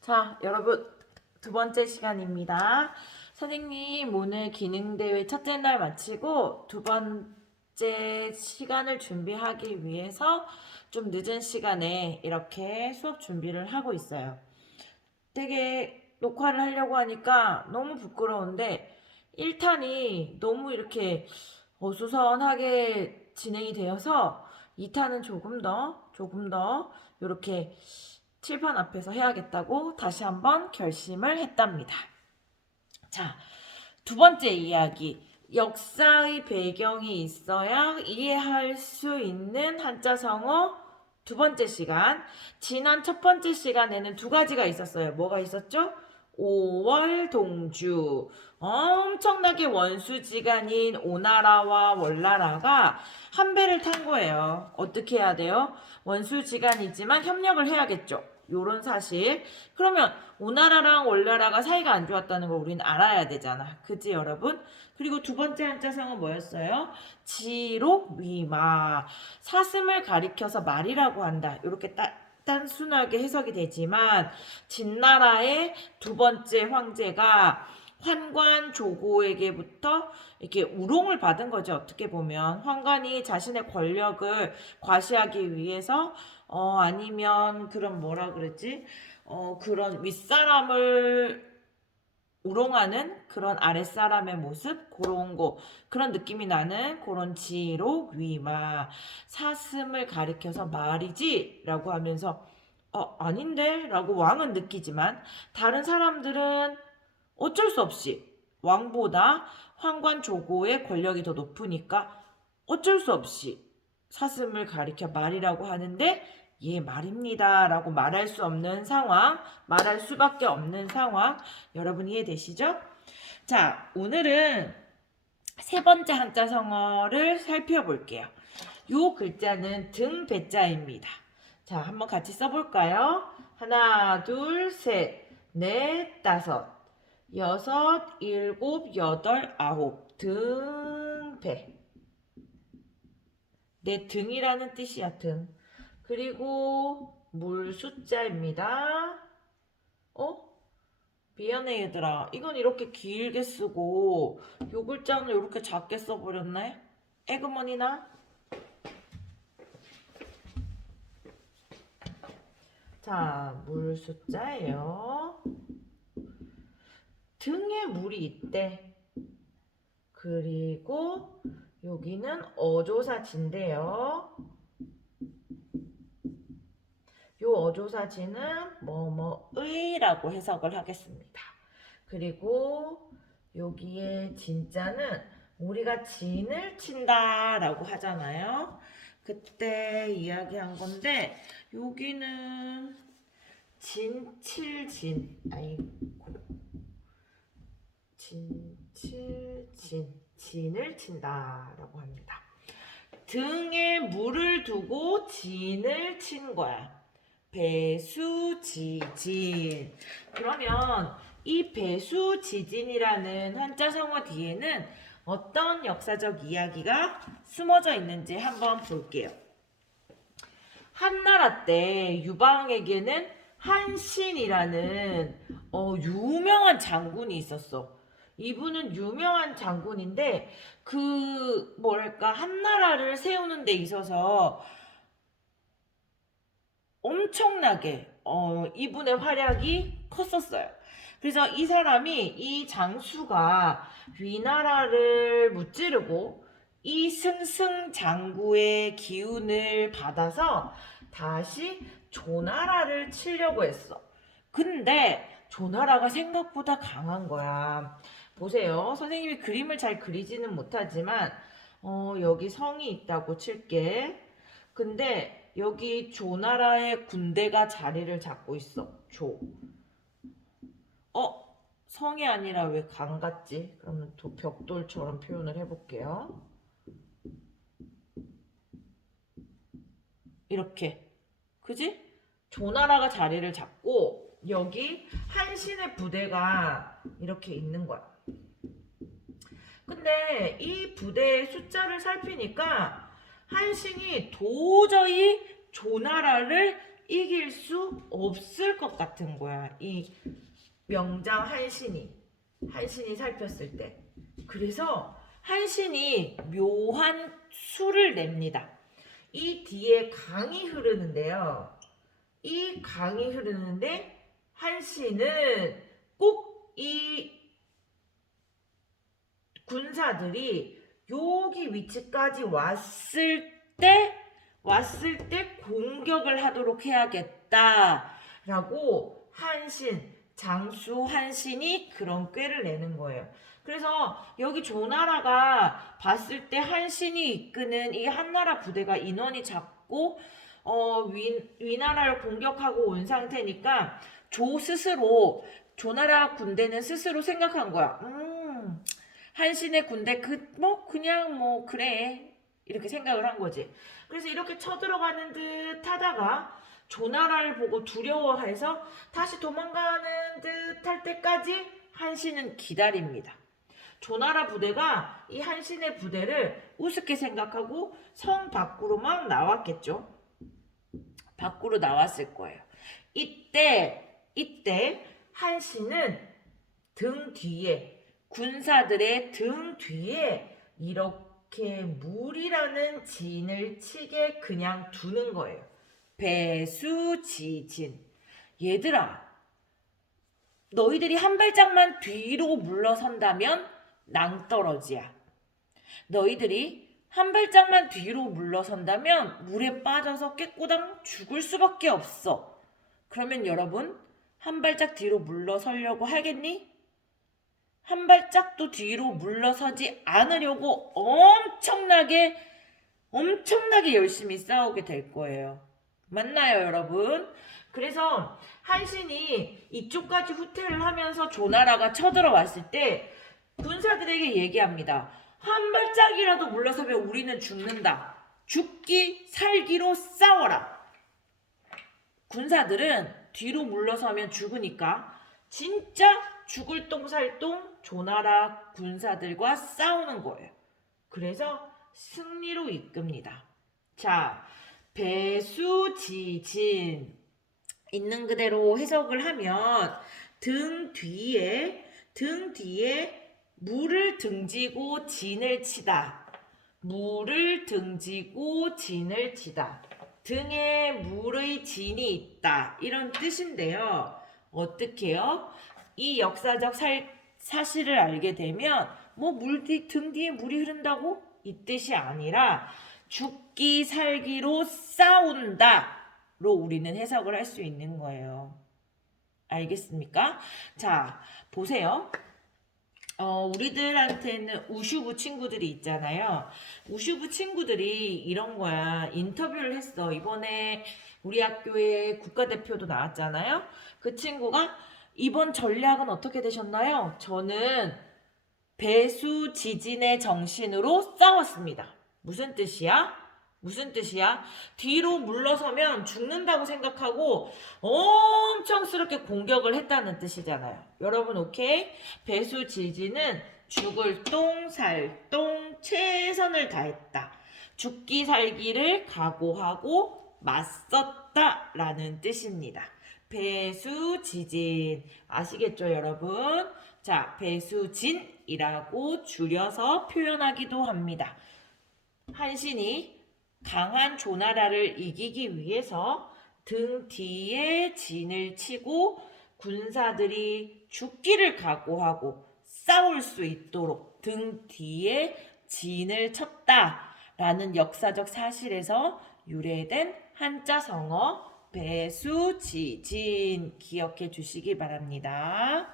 자, 여러분, 두 번째 시간입니다. 선생님, 오늘 기능대회 첫째 날 마치고 두 번째 시간을 준비하기 위해서 좀 늦은 시간에 이렇게 수업 준비를 하고 있어요. 되게 녹화를 하려고 하니까 너무 부끄러운데 1탄이 너무 이렇게 어수선하게 진행이 되어서 2탄은 조금 더 이렇게 칠판 앞에서 해야겠다고 다시 한번 결심을 했답니다. 자, 두 번째 이야기. 역사의 배경이 있어야 이해할 수 있는 한자성어 두 번째 시간. 지난 첫 번째 시간에는 두 가지가 있었어요. 뭐가 있었죠? 5월 동주. 엄청나게 원수지간인 오나라와 월나라가 한 배를 탄 거예요. 어떻게 해야 돼요? 원수지간이지만 협력을 해야겠죠. 요런 사실. 그러면 오나라랑 월나라가 사이가 안 좋았다는 걸 우리는 알아야 되잖아. 그지 여러분? 그리고 두 번째 한자성은 뭐였어요? 지록위마. 사슴을 가리켜서 말이라고 한다. 이렇게 단순하게 해석이 되지만 진나라의 두 번째 황제가 환관 조고에게부터 이렇게 우롱을 받은 거죠. 어떻게 보면 환관이 자신의 권력을 과시하기 위해서 아니면 그런 뭐라 그러지? 그런 윗사람을 우롱하는 그런 아랫사람의 모습 그런 느낌이 나는 그런 지로 위마 사슴을 가리켜서 말이지 라고 하면서 아닌데 라고 왕은 느끼지만 다른 사람들은 어쩔 수 없이 왕보다 황관 조고의 권력이 더 높으니까 어쩔 수 없이 사슴을 가리켜 말이라고 하는데 예 말입니다 라고 말할 수 없는 상황, 말할 수밖에 없는 상황. 여러분 이해되시죠? 자, 오늘은 세 번째 한자성어를 살펴볼게요. 요 글자는 등배자입니다. 자, 한번 같이 써볼까요? 하나, 둘, 셋, 넷, 다섯, 여섯, 일곱, 여덟, 아홉. 등배. 내 등이라는 뜻이야, 등. 그리고 물 숫자입니다. 미안해 얘들아. 이건 이렇게 길게 쓰고 요 글자는 이렇게 작게 써버렸네. 에그머니나. 자, 물 숫자예요. 등에 물이 있대. 그리고 여기는 어조사지인데요. 요 어조사지는 뭐뭐의라고 해석을 하겠습니다. 그리고 여기에 진짜는 우리가 진을 친다라고 하잖아요. 그때 이야기한 건데 여기는 진칠진 아이고 진칠진 진을 친다라고 합니다. 등에 물을 두고 진을 친 거야. 배수지진. 그러면 이 배수지진이라는 한자성어 뒤에는 어떤 역사적 이야기가 숨어져 있는지 한번 볼게요. 한나라 때 유방에게는 한신이라는 유명한 장군이 있었어. 이분은 유명한 장군인데 그 뭐랄까 한나라를 세우는 데 있어서 엄청나게 이분의 활약이 컸었어요. 그래서 이 사람이 이 장수가 위나라를 무찌르고 이 승승장구의 기운을 받아서 다시 조나라를 치려고 했어. 근데 조나라가 생각보다 강한 거야. 보세요. 선생님이 그림을 잘 그리지는 못하지만 여기 성이 있다고 칠게. 근데 여기 조나라의 군대가 자리를 잡고 있어. 성이 아니라 왜 강 같지? 그러면 벽돌처럼 표현을 해볼게요. 이렇게. 그지? 조나라가 자리를 잡고 여기 한신의 부대가 이렇게 있는 거야. 근데 이 부대의 숫자를 살피니까 한신이 도저히 조나라를 이길 수 없을 것 같은 거야. 이 명장 한신이 살폈을 때. 그래서 한신이 묘한 수를 냅니다. 이 뒤에 강이 흐르는데요. 이 강이 흐르는데 한신은 꼭 이 군사들이 여기 위치까지 왔을 때 공격을 하도록 해야겠다라고 장수 한신이 그런 꾀를 내는 거예요. 그래서 여기 조나라가 봤을 때 한신이 이끄는 이 한나라 부대가 인원이 작고 위나라를 공격하고 온 상태니까 조나라 군대는 스스로 생각한 거야. 한신의 군대 그냥 그래 이렇게 생각을 한 거지. 그래서 이렇게 쳐들어가는 듯 하다가 조나라를 보고 두려워해서 다시 도망가는 듯 할 때까지 한신은 기다립니다. 조나라 부대가 이 한신의 부대를 우습게 생각하고 성 밖으로 막 나왔겠죠. 밖으로 나왔을 거예요. 이때 한신은 군사들의 등 뒤에 이렇게 물이라는 진을 치게 그냥 두는 거예요. 배수지진. 얘들아, 너희들이 한 발짝만 뒤로 물러선다면 낭떠러지야. 너희들이 한 발짝만 뒤로 물러선다면 물에 빠져서 깨꼬당 죽을 수밖에 없어. 그러면 여러분, 한 발짝 뒤로 물러서려고 하겠니? 한 발짝도 뒤로 물러서지 않으려고 엄청나게 열심히 싸우게 될 거예요. 맞나요, 여러분? 그래서 한신이 이쪽까지 후퇴를 하면서 조나라가 쳐들어왔을 때 군사들에게 얘기합니다. 한 발짝이라도 물러서면 우리는 죽는다. 죽기 살기로 싸워라. 군사들은 뒤로 물러서면 죽으니까 진짜 죽을 똥살똥 조나라 군사들과 싸우는 거예요. 그래서 승리로 이끕니다. 자, 배수지진 있는 그대로 해석을 하면 등 뒤에 물을 등지고 진을 치다. 물을 등지고 진을 치다. 등에 물의 진이 있다. 이런 뜻인데요. 어떻게요? 이 역사적 사실을 알게 되면 등 뒤에 물이 흐른다고? 이 뜻이 아니라 죽기 살기로 싸운다 로 우리는 해석을 할 수 있는 거예요. 알겠습니까? 자, 보세요. 우리들한테는 우슈부 친구들이 있잖아요. 우슈부 친구들이 이런 거야. 인터뷰를 했어. 이번에 우리 학교에 국가대표도 나왔잖아요. 그 친구가 이번 전략은 어떻게 되셨나요? 저는 배수지진의 정신으로 싸웠습니다. 무슨 뜻이야? 뒤로 물러서면 죽는다고 생각하고 엄청스럽게 공격을 했다는 뜻이잖아요. 여러분 오케이? 배수지진은 죽을 똥 살 똥 최선을 다했다. 죽기 살기를 각오하고 맞섰다 라는 뜻입니다. 배수지진 아시겠죠 여러분? 자, 배수진이라고 줄여서 표현하기도 합니다. 한신이 강한 조나라를 이기기 위해서 등 뒤에 진을 치고 군사들이 죽기를 각오하고 싸울 수 있도록 등 뒤에 진을 쳤다라는 역사적 사실에서 유래된 한자 성어 배수지진 기억해 주시기 바랍니다.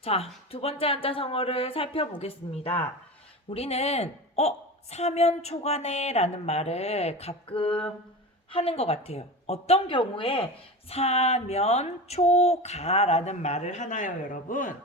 자, 두 번째 한자 성어를 살펴보겠습니다. 우리는 사면초가네라는 말을 가끔 하는 것 같아요. 어떤 경우에 사면초가라는 말을 하나요, 여러분?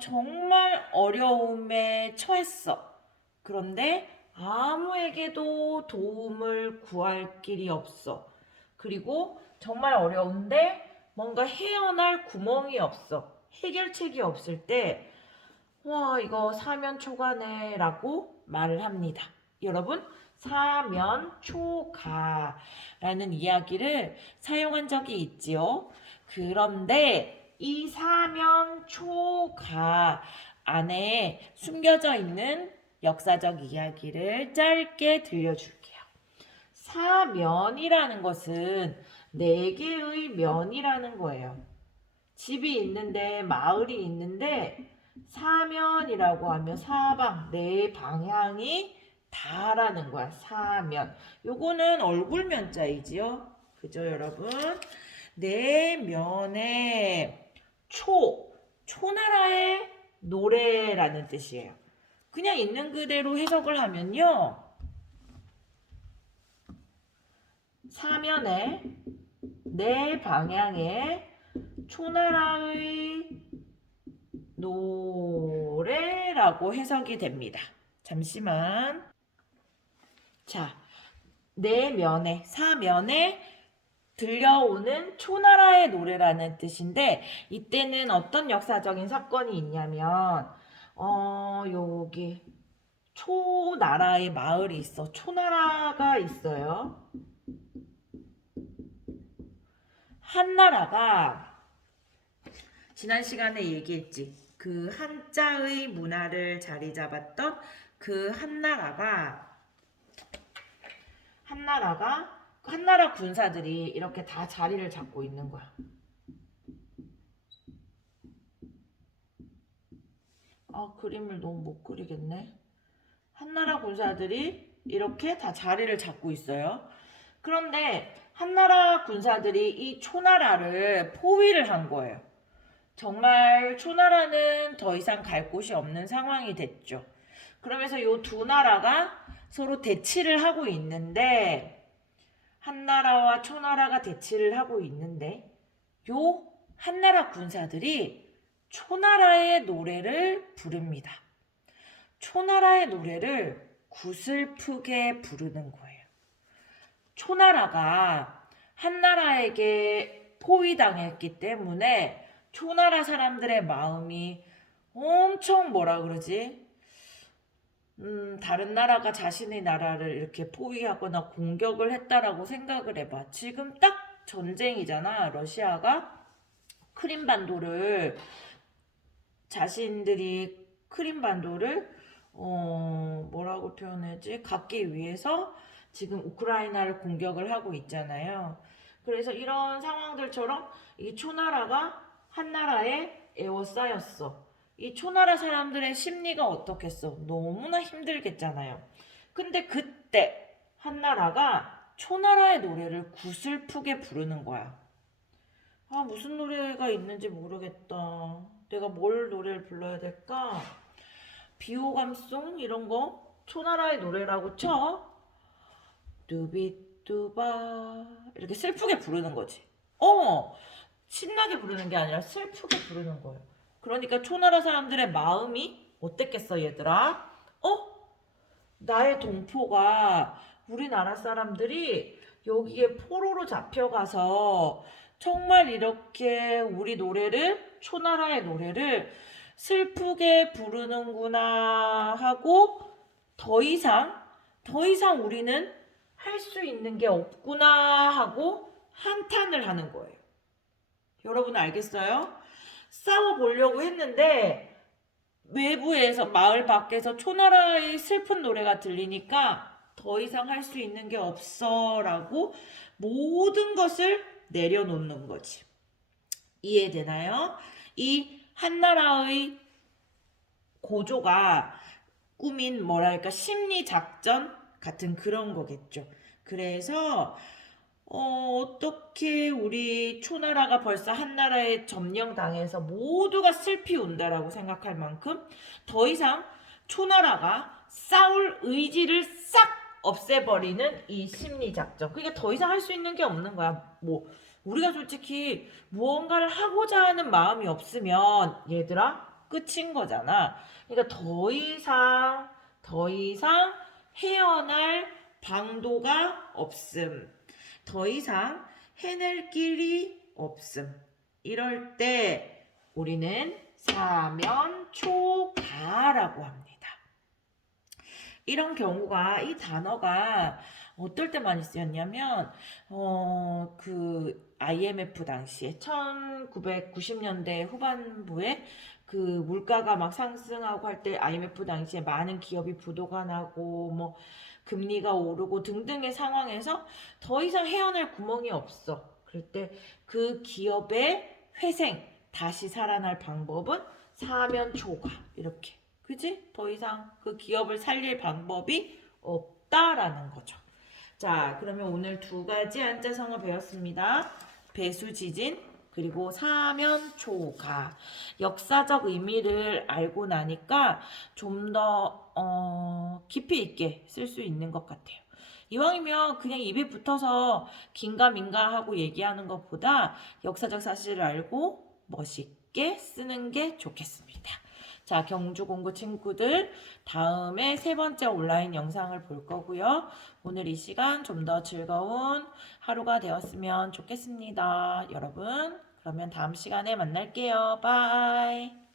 정말 어려움에 처했어. 그런데 아무에게도 도움을 구할 길이 없어. 그리고 정말 어려운데 뭔가 헤어날 구멍이 없어. 해결책이 없을 때 와, 이거 사면초가네 라고 말을 합니다. 여러분, 사면초가라는 이야기를 사용한 적이 있지요. 그런데 이 사면초가 안에 숨겨져 있는 역사적 이야기를 짧게 들려줄게요. 사면이라는 것은 네 개의 면이라는 거예요. 집이 있는데 마을이 있는데 사면이라고 하면 사방 네 방향이 다라는 거야. 사면. 요거는 얼굴면자이지요. 그죠, 여러분? 네 면에 초나라의 노래라는 뜻이에요. 그냥 있는 그대로 해석을 하면요. 사면에 네 방향에 초나라의 노래라고 해석이 됩니다. 잠시만. 자, 네 면에, 사면에 들려오는 초나라의 노래라는 뜻인데, 이때는 어떤 역사적인 사건이 있냐면, 여기 초나라의 마을이 있어. 초나라가 있어요. 한나라가 지난 시간에 얘기했지. 그 한자의 문화를 자리 잡았던 그 한나라 군사들이 이렇게 다 자리를 잡고 있는 거야. 그림을 너무 못 그리겠네. 한나라 군사들이 이렇게 다 자리를 잡고 있어요. 그런데 한나라 군사들이 이 초나라를 포위를 한 거예요. 정말 초나라는 더 이상 갈 곳이 없는 상황이 됐죠. 그러면서 이 두 나라가 서로 대치를 하고 있는데, 한나라와 초나라가 대치를 하고 있는데, 요 한나라 군사들이 초나라의 노래를 부릅니다. 초나라의 노래를 구슬프게 부르는 거예요. 초나라가 한나라에게 포위당했기 때문에 초나라 사람들의 마음이 엄청 뭐라 그러지? 다른 나라가 자신의 나라를 이렇게 포위하거나 공격을 했다라고 생각을 해봐. 지금 딱 전쟁이잖아. 러시아가 크림반도를 자신들이 크림반도를 뭐라고 표현하지? 갖기 위해서 지금 우크라이나를 공격을 하고 있잖아요. 그래서 이런 상황들처럼 이 초나라가 한나라에 에워싸였어. 이 초나라 사람들의 심리가 어떻겠어? 너무나 힘들겠잖아요. 근데 그때 한나라가 초나라의 노래를 구슬프게 부르는 거야. 무슨 노래가 있는지 모르겠다. 내가 뭘 노래를 불러야 될까? 비호감송 이런 거 초나라의 노래라고 쳐. 뚜비뚜바 이렇게 슬프게 부르는 거지. 신나게 부르는 게 아니라 슬프게 부르는 거예요. 그러니까 초나라 사람들의 마음이 어땠겠어, 얘들아? 나의 동포가 우리나라 사람들이 여기에 포로로 잡혀가서 정말 이렇게 우리 노래를, 초나라의 노래를 슬프게 부르는구나 하고 더 이상 우리는 할 수 있는 게 없구나 하고 한탄을 하는 거예요. 여러분 알겠어요? 싸워보려고 했는데 외부에서 마을 밖에서 초나라의 슬픈 노래가 들리니까 더 이상 할 수 있는 게 없어 라고 모든 것을 내려놓는 거지. 이해되나요? 이 한나라의 고조가 꾸민 뭐랄까 심리작전 같은 그런 거겠죠. 그래서 어떻게 우리 초나라가 벌써 한나라에 점령당해서 모두가 슬피 운다라고 생각할 만큼 더 이상 초나라가 싸울 의지를 싹 없애버리는 이 심리작전. 그러니까 더 이상 할 수 있는 게 없는 거야. 우리가 솔직히 무언가를 하고자 하는 마음이 없으면 얘들아 끝인 거잖아. 그러니까 더 이상 헤어날 방도가 없음. 더 이상 해낼 길이 없음. 이럴 때 우리는 사면초가라고 합니다. 이런 경우가 이 단어가 어떨 때 많이 쓰였냐면 그 IMF 당시에 1990년대 후반부에 그 물가가 막 상승하고 할 때 IMF 당시에 많은 기업이 부도가 나고 뭐 금리가 오르고 등등의 상황에서 더 이상 헤어날 구멍이 없어. 그럴 때 그 기업의 회생, 다시 살아날 방법은 사면 초과 이렇게. 그지? 더 이상 그 기업을 살릴 방법이 없다라는 거죠. 자, 그러면 오늘 두 가지 한자성어 배웠습니다. 배수지진 그리고 사면초가. 역사적 의미를 알고 나니까 좀 더 깊이 있게 쓸 수 있는 것 같아요. 이왕이면 그냥 입에 붙어서 긴가민가 하고 얘기하는 것보다 역사적 사실을 알고 멋있게 쓰는 게 좋겠습니다. 자, 경주 공부 친구들 다음에 세 번째 온라인 영상을 볼 거고요. 오늘 이 시간 좀 더 즐거운 하루가 되었으면 좋겠습니다. 여러분, 그러면 다음 시간에 만날게요. 바이.